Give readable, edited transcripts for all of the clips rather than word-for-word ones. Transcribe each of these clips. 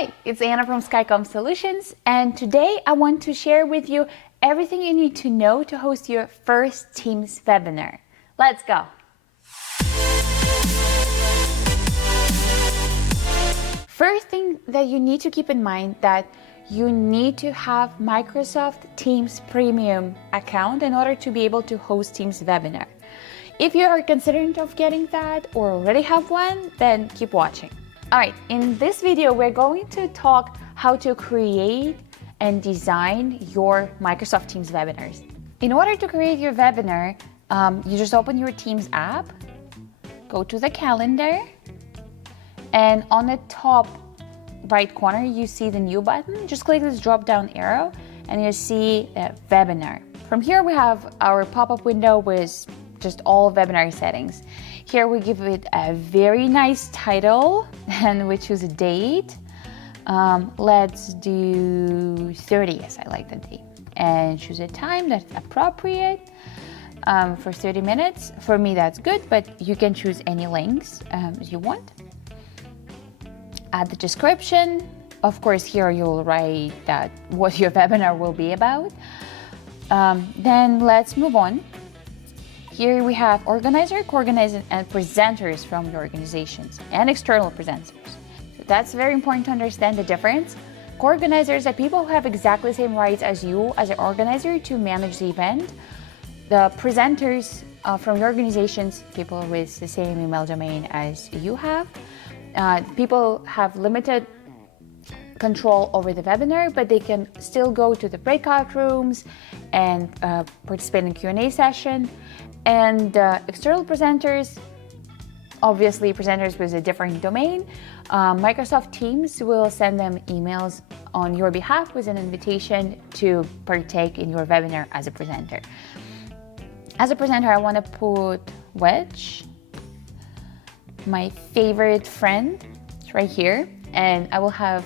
Hi, it's Anna from Skycomp Solutions, and today I want to share with you everything you need to know to host your first Teams webinar. Let's go! First thing that you need to keep in mind that you need to have Microsoft Teams Premium account in order to be able to host Teams webinar. If you are considering of getting that or already have one, then keep watching. All right, in this video, we're going to talk how to create and design your Microsoft Teams webinars. In order to create your webinar, you just open your Teams app, go to the calendar, and on the top right corner, you see the new button. Just click this drop down arrow and you see webinar. From here, we have our pop-up window with just all webinar settings. Here we give it a very nice title and we choose a date. Let's do 30th, I like the date. And choose a time that's appropriate for 30 minutes. For me, that's good, but you can choose any lengths as you want. Add the description. Of course, here you'll write that what your webinar will be about. Then let's move on. Here we have organizer, co-organizer, and presenters from your organizations and external presenters. So that's very important to understand the difference. Co-organizers are people who have exactly the same rights as you as an organizer to manage the event. The presenters from your organizations, people with the same email domain as you have. People have limited control over the webinar, but they can still go to the breakout rooms and participate in Q&A session. And external presenters, obviously presenters with a different domain, Microsoft Teams will send them emails on your behalf with an invitation to partake in your webinar as a presenter. As a presenter, I want to put Wedge, my favorite friend, it's right here, and I will have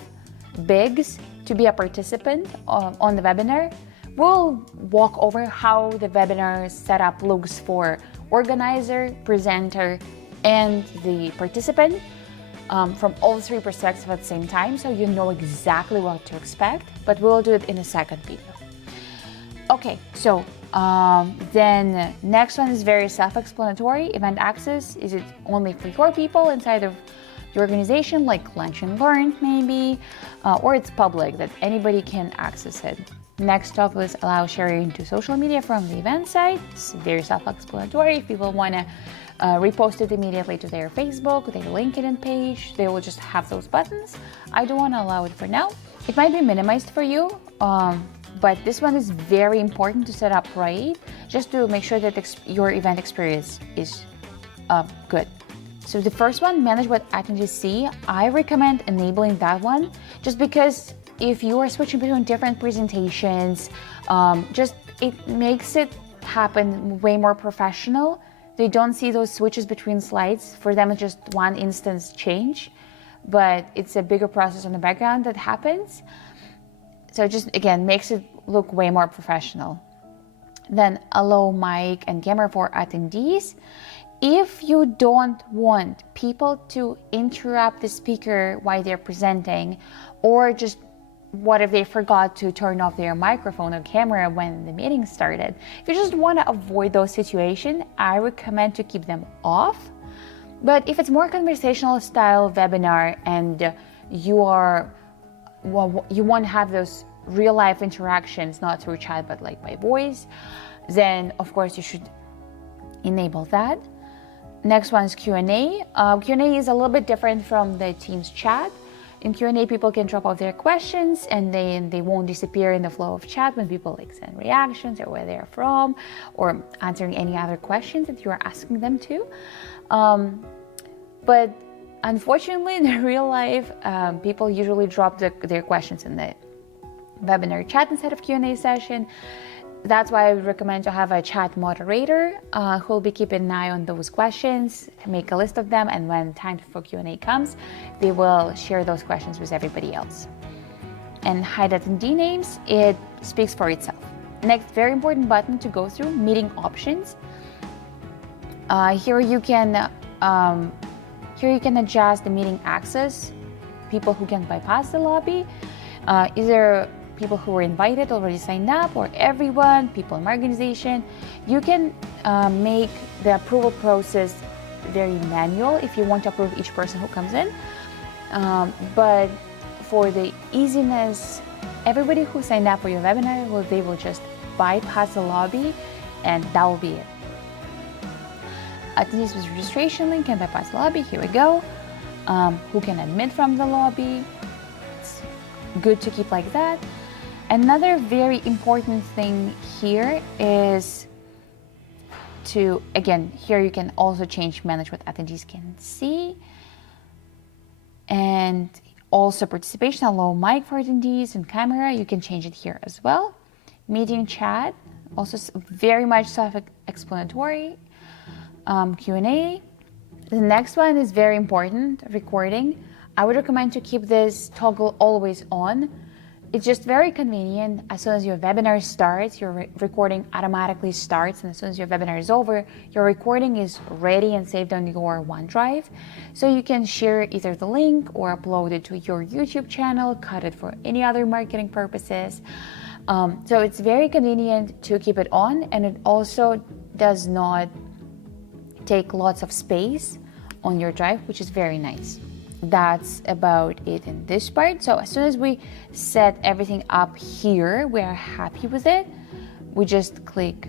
Biggs to be a participant on the webinar. We'll walk over how the webinar setup looks for organizer, presenter, and the participant from all three perspectives at the same time, so you know exactly what to expect, but we'll do it in a second video. Okay, so then next one is very self-explanatory. Event access, is it only for your people inside of your organization, like lunch and learn maybe, or it's public that anybody can access it. Next up is allow sharing to social media from the event site. It's very self-explanatory. If people want to repost it immediately to their Facebook, their LinkedIn page, they will just have those buttons. I don't want to allow it for now. It might be minimized for you, but this one is very important to set up right, just to make sure that your event experience is good. So the first one, manage what attendees see. I recommend enabling that one, just because if you are switching between different presentations, it makes it happen way more professional. They don't see those switches between slides. For them, it's just one instance change, but it's a bigger process on the background that happens. So just, again, makes it look way more professional. Then allow mic and camera for attendees. If you don't want people to interrupt the speaker while they're presenting, or just what if they forgot to turn off their microphone or camera when the meeting started? If you just want to avoid those situations, I recommend to keep them off. But if it's more conversational style webinar and you want to have those real life interactions, not through chat, but like by voice, then of course you should enable that. Next one is Q&A. Q&A is a little bit different from the Teams chat. In Q&A, people can drop off their questions and they won't disappear in the flow of chat when people send reactions or where they're from or answering any other questions that you are asking them to. But unfortunately, in the real life, people usually drop their questions in the webinar chat instead of Q&A session. That's why I would recommend to have a chat moderator who will be keeping an eye on those questions, make a list of them, and when time for Q&A comes, they will share those questions with everybody else. And hide attendee names, it speaks for itself. Next, very important button to go through, meeting options. Here you can adjust the meeting access people who can bypass the lobby? Is there people who were invited already signed up, or everyone, people in my organization? You can make the approval process very manual if you want to approve each person who comes in. But for the easiness, everybody who signed up for your webinar, they will just bypass the lobby, and that will be it. Attendees with registration link can bypass the lobby. Here we go. Who can admit from the lobby? It's good to keep like that. Another very important thing here is to, again, here you can also change manage what attendees can see. And also participation, allow mic for attendees and camera, you can change it here as well. Meeting chat, also very much self-explanatory. Q&A. The next one is very important, recording. I would recommend to keep this toggle always on. It's just very convenient. As soon as your webinar starts, your recording automatically starts, and as soon as your webinar is over, your recording is ready and saved on your OneDrive. So you can share either the link or upload it to your YouTube channel, cut it for any other marketing purposes. So it's very convenient to keep it on, and it also does not take lots of space on your drive, which is very nice. That's about it in this part. So as soon as we set everything up here, we are happy with it, we just click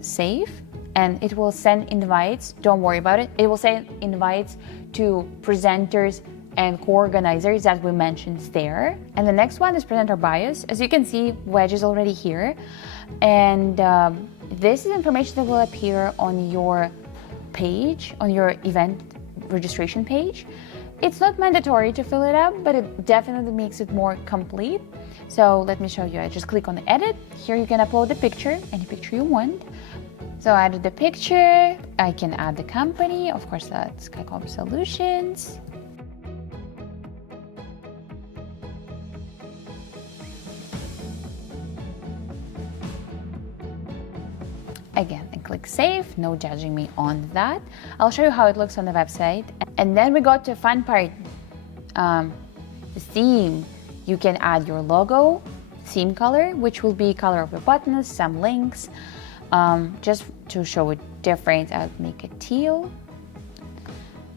save, and it will send invites. Don't worry about it. It will send invites to presenters and co-organizers that we mentioned there. And the next one is presenter bios. As you can see, Wedge is already here. And this is information that will appear on your page, on your event registration page. It's not mandatory to fill it out, but it definitely makes it more complete. So let me show you. I just click on edit. Here you can upload the picture, any picture you want. So I added the picture. I can add the company. Of course, that's Skycomp Solutions. Again, and click save, no judging me on that. I'll show you how it looks on the website. And then we got to the fun part, the theme. You can add your logo, theme color, which will be color of your buttons, some links. Just to show it different, I'll make it teal.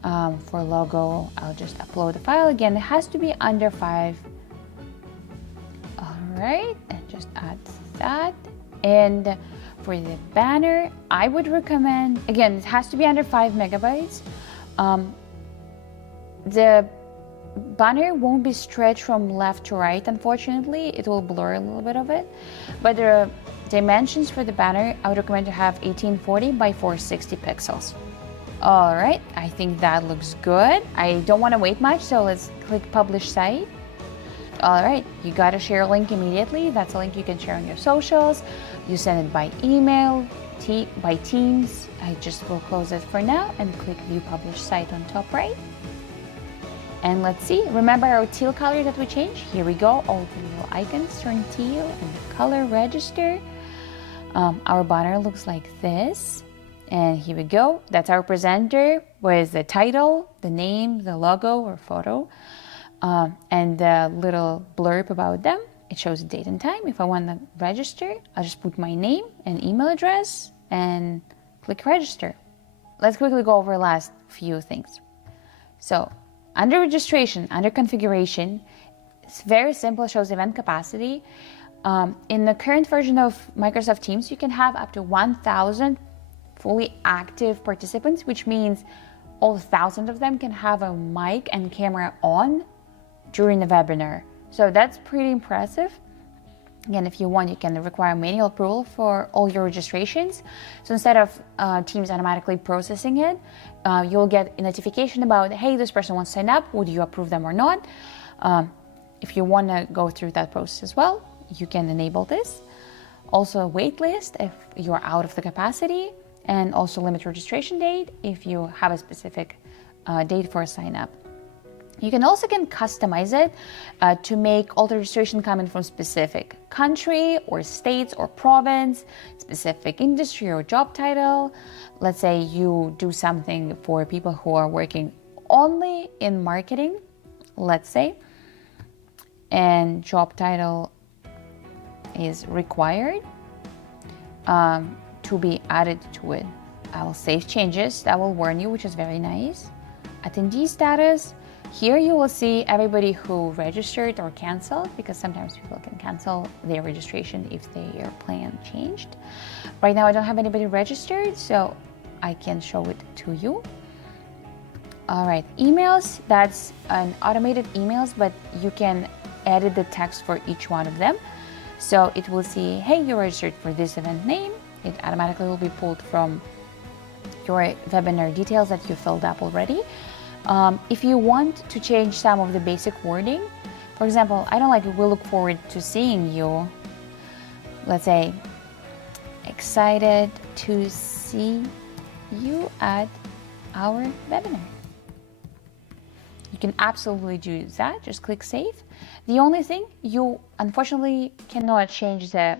For logo, I'll just upload the file. Again, it has to be under 5. All right, and just add that. And for the banner, I would recommend, again, it has to be under 5 megabytes. The banner won't be stretched from left to right, unfortunately. It will blur a little bit of it. But the dimensions for the banner, I would recommend to have 1840 by 460 pixels. All right, I think that looks good. I don't want to wait much, so let's click publish site. All right, you got to share a link immediately. That's a link you can share on your socials. You send it by email, by Teams. I just will close it for now and click view publish site on top right. And let's see, remember our teal color that we changed? Here we go, all the little icons turn teal and the color register. Our banner looks like this. And here we go, that's our presenter with the title, the name, the logo or photo. And the little blurb about them. It shows the date and time. If I want to register, I'll just put my name and email address and click register. Let's quickly go over the last few things. So under registration, under configuration, it's very simple. It shows event capacity. In the current version of Microsoft Teams, you can have up to 1,000 fully active participants, which means all 1,000 of them can have a mic and camera on during the webinar. So that's pretty impressive. Again, if you want, you can require manual approval for all your registrations. So instead of Teams automatically processing it, you'll get a notification about, hey, this person wants to sign up, would you approve them or not? If you want to go through that process as well, you can enable this. Also a wait list if you're out of the capacity, and also limit registration date if you have a specific date for a sign up. You can also customize it to make all the registration coming from specific country or states or province, specific industry or job title. Let's say you do something for people who are working only in marketing, let's say, and job title is required to be added to it. I will save changes that will warn you, which is very nice. Attendee status. Here you will see everybody who registered or canceled, because sometimes people can cancel their registration if their plan changed. Right now I don't have anybody registered, so I can show it to you. All right, emails, that's an automated emails, but you can edit the text for each one of them. So it will see, hey, you registered for this event name. It automatically will be pulled from your webinar details that you filled up already. If you want to change some of the basic wording, for example, I don't like, we look forward to seeing you. Let's say, excited to see you at our webinar. You can absolutely do that. Just click save. The only thing, you unfortunately cannot change the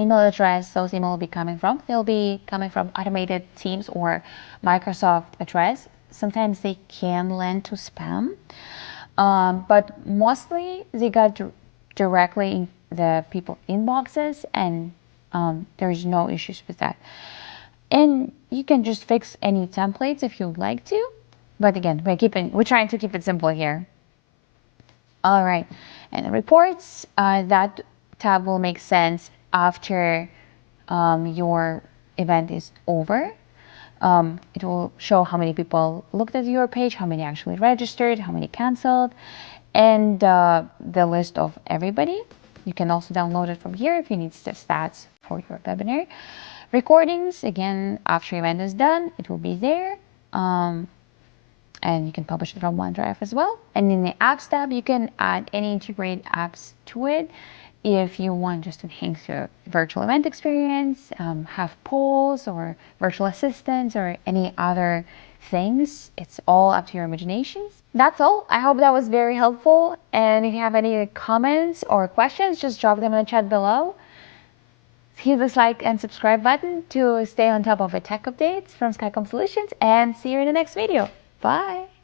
email address those emails will be coming from. They'll be coming from automated Teams or Microsoft address. Sometimes they can land to spam, but mostly they got directly in the people inboxes, and there's no issues with that. And you can just fix any templates if you'd like to. But again, we're trying to keep it simple here. All right, and the reports, that tab will make sense after your event is over. It will show how many people looked at your page, how many actually registered, how many canceled, and the list of everybody. You can also download it from here if you need the stats for your webinar. Recordings, again, after your event is done, it will be there. And you can publish it from OneDrive as well. And in the apps tab, you can add any integrated apps to it. If you want just to enhance your virtual event experience, have polls or virtual assistants or any other things, it's all up to your imaginations. That's all. I hope that was very helpful. And if you have any comments or questions, just drop them in the chat below. Hit this like and subscribe button to stay on top of the tech updates from Skycomp Solutions, and see you in the next video. Bye.